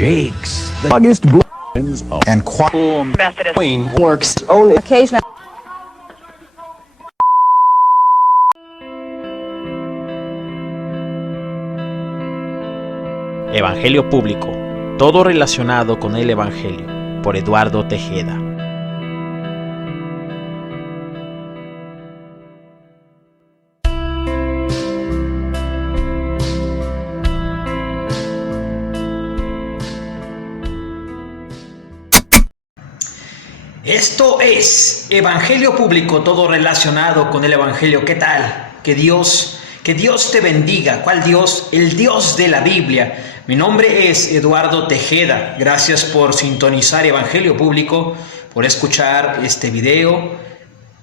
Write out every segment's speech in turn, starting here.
shakes the biggest blends of and Methodist Queen works only occasionally. Evangelio Público, todo relacionado con el Evangelio, por Eduardo Tejeda. Esto es Evangelio Público, todo relacionado con el Evangelio. ¿Qué tal? Que Dios te bendiga. ¿Cuál Dios? El Dios de la Biblia. Mi nombre es Eduardo Tejeda. Gracias por sintonizar Evangelio Público, por escuchar este video,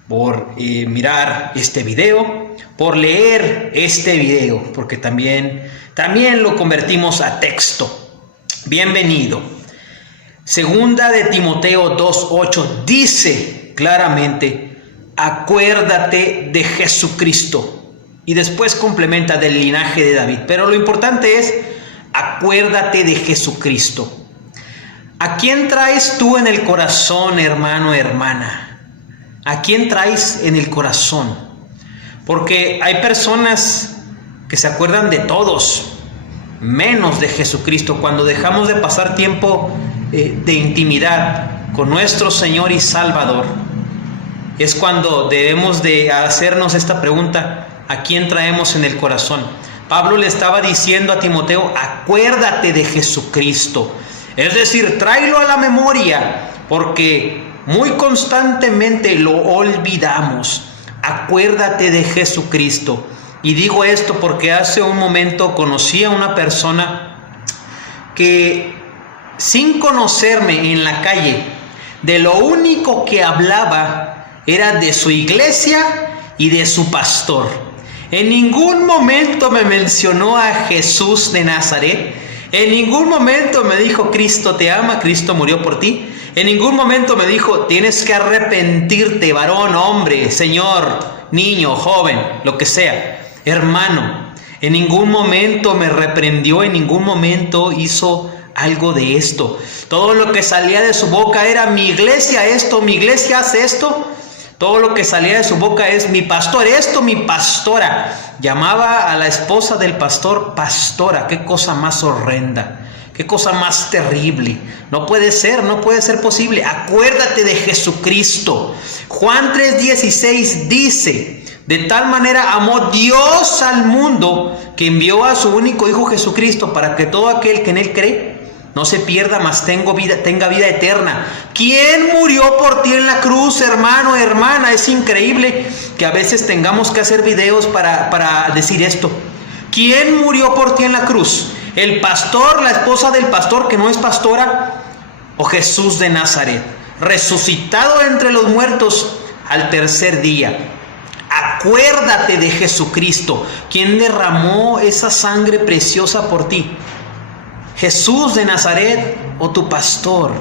por mirar este video, por leer este video, porque también lo convertimos a texto. Bienvenido. Segunda de Timoteo 2:8 dice claramente: acuérdate de Jesucristo. Y después complementa del linaje de David. Pero lo importante es: acuérdate de Jesucristo. ¿A quién traes tú en el corazón, hermano, hermana? ¿A quién traes en el corazón? Porque hay personas que se acuerdan de todos, menos de Jesucristo. Cuando dejamos de pasar tiempo de intimidad con nuestro Señor y Salvador, es cuando debemos de hacernos esta pregunta: ¿a quién traemos en el corazón? Pablo le estaba diciendo a Timoteo: acuérdate de Jesucristo. Es decir, tráelo a la memoria, porque muy constantemente lo olvidamos. Acuérdate de Jesucristo. Y digo esto porque hace un momento conocí a una persona que, sin conocerme en la calle, de lo único que hablaba era de su iglesia y de su pastor. En ningún momento me mencionó a Jesús de Nazaret. En ningún momento me dijo: Cristo te ama, Cristo murió por ti. En ningún momento me dijo: tienes que arrepentirte, varón, hombre, señor, niño, joven, lo que sea, hermano. En ningún momento me reprendió, en ningún momento hizo algo de esto. Todo lo que salía de su boca era: mi iglesia esto, mi iglesia hace esto. Todo lo que salía de su boca es: mi pastor esto, mi pastora. Llamaba a la esposa del pastor pastora. Qué cosa más horrenda, qué cosa más terrible. No puede ser posible. Acuérdate de Jesucristo. Juan 3:16 dice: de tal manera amó Dios al mundo que envió a su único Hijo Jesucristo, para que todo aquel que en él cree no se pierda, mas tenga vida eterna. ¿Quién murió por ti en la cruz, hermano, hermana? Es increíble que a veces tengamos que hacer videos para decir esto. ¿Quién murió por ti en la cruz? ¿El pastor, la esposa del pastor que no es pastora? ¿O Jesús de Nazaret, resucitado entre los muertos al tercer día? Acuérdate de Jesucristo. ¿Quién derramó esa sangre preciosa por ti? ¿Jesús de Nazaret o tu pastor?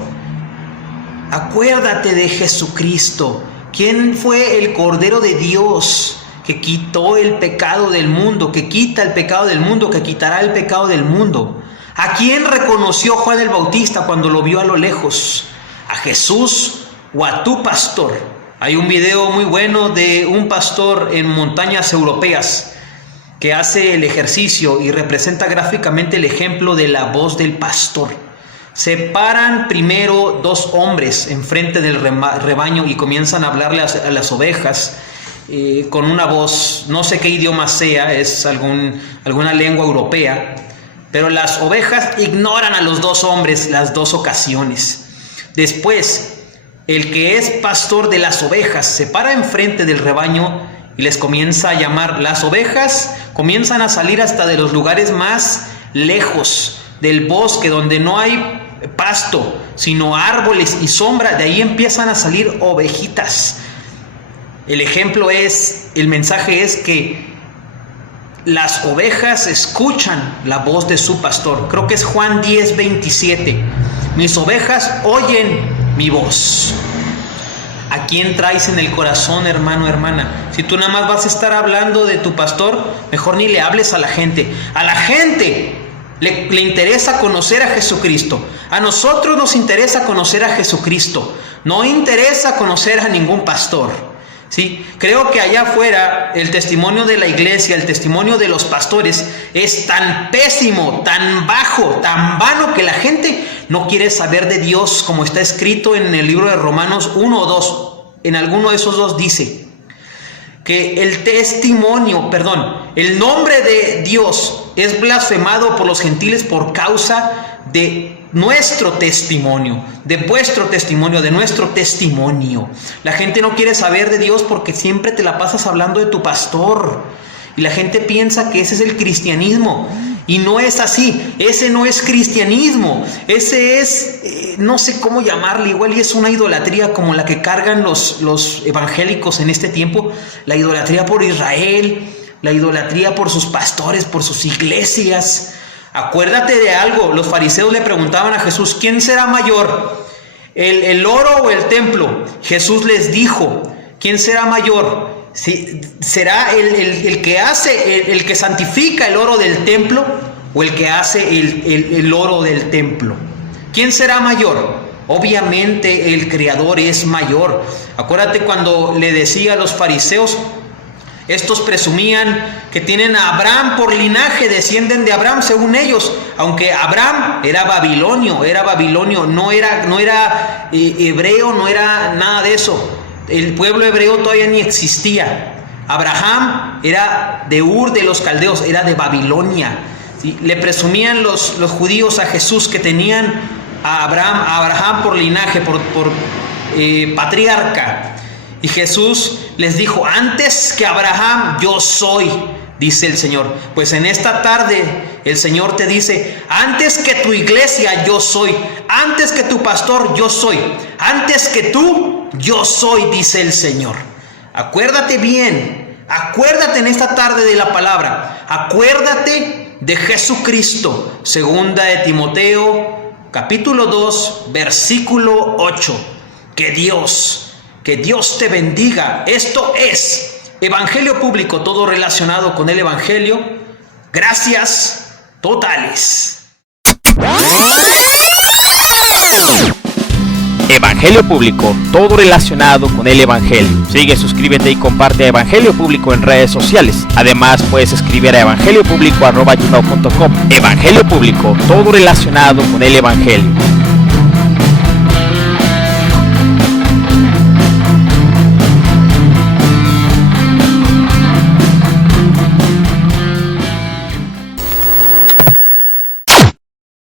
Acuérdate de Jesucristo. ¿Quién fue el Cordero de Dios que quitó el pecado del mundo, que quita el pecado del mundo, que quitará el pecado del mundo? ¿A quién reconoció Juan el Bautista cuando lo vio a lo lejos? ¿A Jesús o a tu pastor? Hay un video muy bueno de un pastor en montañas europeas que hace el ejercicio y representa gráficamente el ejemplo de la voz del pastor. Se paran primero dos hombres enfrente del rebaño y comienzan a hablarle a las ovejas con una voz, no sé qué idioma sea, es alguna lengua europea, pero las ovejas ignoran a los dos hombres las dos ocasiones. Después, el que es pastor de las ovejas se para enfrente del rebaño y les comienza a llamar. Las ovejas comienzan a salir hasta de los lugares más lejos del bosque, donde no hay pasto, sino árboles y sombra. De ahí empiezan a salir ovejitas. El mensaje es que las ovejas escuchan la voz de su pastor. Creo que es Juan 10:27. Mis ovejas oyen mi voz. ¿A quién traes en el corazón, hermano, hermana? Si tú nada más vas a estar hablando de tu pastor, mejor ni le hables a la gente. A la gente le interesa conocer a Jesucristo. A nosotros nos interesa conocer a Jesucristo. No interesa conocer a ningún pastor. ¿Sí? Creo que allá afuera el testimonio de la iglesia, el testimonio de los pastores es tan pésimo, tan bajo, tan vano que la gente no quiere saber de Dios, como está escrito en el libro de Romanos 1 o 2. En alguno de esos dos dice que el nombre de Dios es blasfemado por los gentiles por causa de nuestro testimonio, de vuestro testimonio, de nuestro testimonio. La gente no quiere saber de Dios porque siempre te la pasas hablando de tu pastor. Y la gente piensa que ese es el cristianismo. Y no es así. Ese no es cristianismo. Ese es, no sé cómo llamarle, igual y es una idolatría como la que cargan los evangélicos en este tiempo. La idolatría por Israel, la idolatría por sus pastores, por sus iglesias. Acuérdate de algo, los fariseos le preguntaban a Jesús, ¿quién será mayor? ¿El oro o el templo? Jesús les dijo, ¿quién será mayor? ¿Será el que hace, el que santifica el oro del templo o el que hace el oro del templo? ¿Quién será mayor? Obviamente el Creador es mayor. Acuérdate cuando le decía a los fariseos, estos presumían que tienen a Abraham por linaje, descienden de Abraham según ellos, aunque Abraham era babilonio, no era hebreo, no era nada de eso. El pueblo hebreo todavía ni existía. Abraham era de Ur de los caldeos, era de Babilonia. ¿Sí? Le presumían los judíos a Jesús que tenían a Abraham por linaje, por patriarca. Y Jesús les dijo, antes que Abraham yo soy, dice el Señor. Pues en esta tarde el Señor te dice, antes que tu iglesia yo soy, antes que tu pastor yo soy, antes que tú yo soy, dice el Señor. Acuérdate bien, acuérdate en esta tarde de la palabra, acuérdate de Jesucristo. Segunda de Timoteo, capítulo 2, versículo 8. Que Dios te bendiga. Esto es Evangelio Público, todo relacionado con el Evangelio. Gracias totales. Evangelio Público, todo relacionado con el Evangelio. Sigue, suscríbete y comparte a Evangelio Público en redes sociales. Además, puedes escribir a evangeliopublico@gmail.com. Evangelio Público, todo relacionado con el Evangelio.